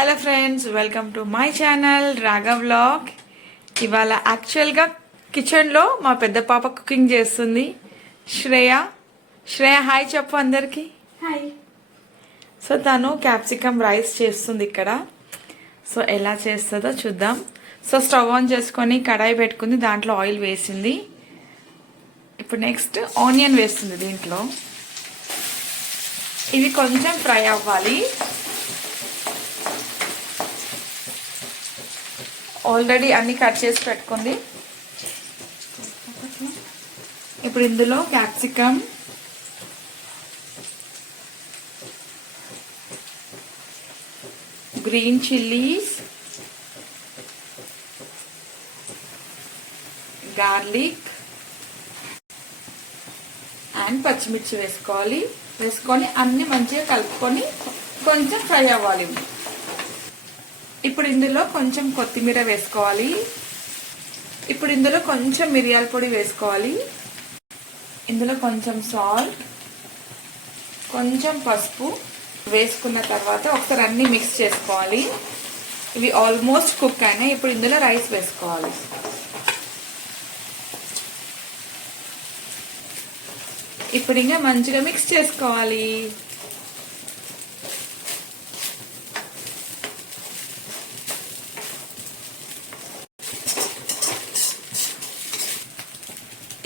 Hello friends, welcome to my channel Raghav vlog. ఇవాళ యాక్చువల్గా కిచెన్లో మా పెద్ద పాప కుకింగ్ చేస్తుంది. శ్రేయ హాయ్ చెప్పు అందరికి. హాయ్. సో తను క్యాప్సికమ్ రైస్ చేస్తుంది ఇక్కడ. సో ఎలా చేస్తుందో చూద్దాం. సో స్టవ్ ఆన్ చేసుకొని కడాయి పెట్టుకుంది, దాంట్లో ఆయిల్ వేసింది. ఇప్పుడు నెక్స్ట్ ఆనియన్ వేస్తుంది దీంట్లో. ఇవి కొంచెం ఫ్రై అవ్వాలి. ఆల్రెడీ అన్ని కట్ చేసి పెట్టుకుంది. ఇప్పుడు ఇందులో capsicum, green chillies, garlic and పచ్చిమిర్చి వేసుకొని అన్ని మంచిగా కలుపుకొని కొంచెం ఫ్రై అవ్వాలి. ఇప్పుడు ఇందులో కొంచెం కొత్తిమీర వేసుకోవాలి. ఇప్పుడు ఇందులో కొంచెం మిరియాల పొడి వేసుకోవాలి. ఇందులో కొంచెం సాల్ట్, కొంచెం పసుపు వేసుకున్న తర్వాత ఒకసారి అన్ని మిక్స్ చేసుకోవాలి. ఇవి ఆల్మోస్ట్ కుక్ అయినాయి. ఇప్పుడు ఇందులో రైస్ వేసుకోవాలి. ఇప్పుడు ఇంకా మంచిగా మిక్స్ చేసుకోవాలి.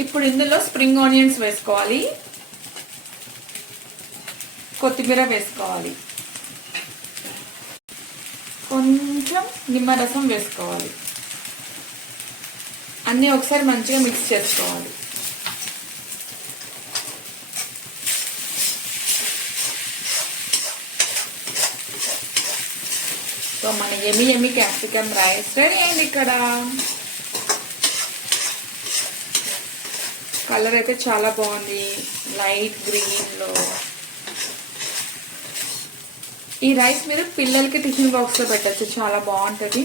ఇప్పుడు ఇందులో స్ప్రింగ్ ఆనియన్స్ వేసుకోవాలి, కొత్తిమీర వేసుకోవాలి, కొంచెం నిమ్మరసం వేసుకోవాలి. అన్నీ ఒకసారి మంచిగా మిక్స్ చేసుకోవాలి. సో మన ఎమ్మి క్యాప్సికమ్ రైస్ రెడీ అయింది. ఇక్కడ కలర్ అయితే చాలా బాగుంది, లైట్ గ్రీన్లో. ఈ రైస్ మీరు పిల్లలకి టిఫిన్ బాక్స్లో పెట్టచ్చు, చాలా బాగుంటుంది.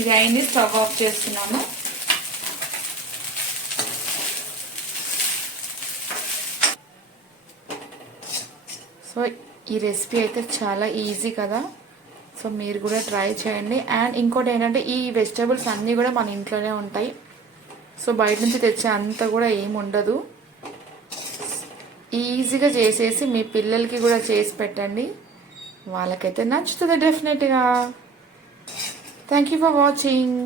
ఇది అయింది, స్టవ్ ఆఫ్ చేస్తున్నాను. సో ఈ రెసిపీ అయితే చాలా ఈజీ కదా. సో మీరు కూడా ట్రై చేయండి. అండ్ ఇంకోటి ఏంటంటే ఈ వెజిటేబుల్స్ అన్నీ కూడా మన ఇంట్లోనే ఉంటాయి. సో బయట నుంచి తెచ్చే అంత కూడా ఏమి ఉండదు. ఈజీగా చేసేసి మీ పిల్లలకి కూడా చేసి పెట్టండి, వాళ్ళకైతే నచ్చుతుంది డెఫినెట్గా. Thank you for watching.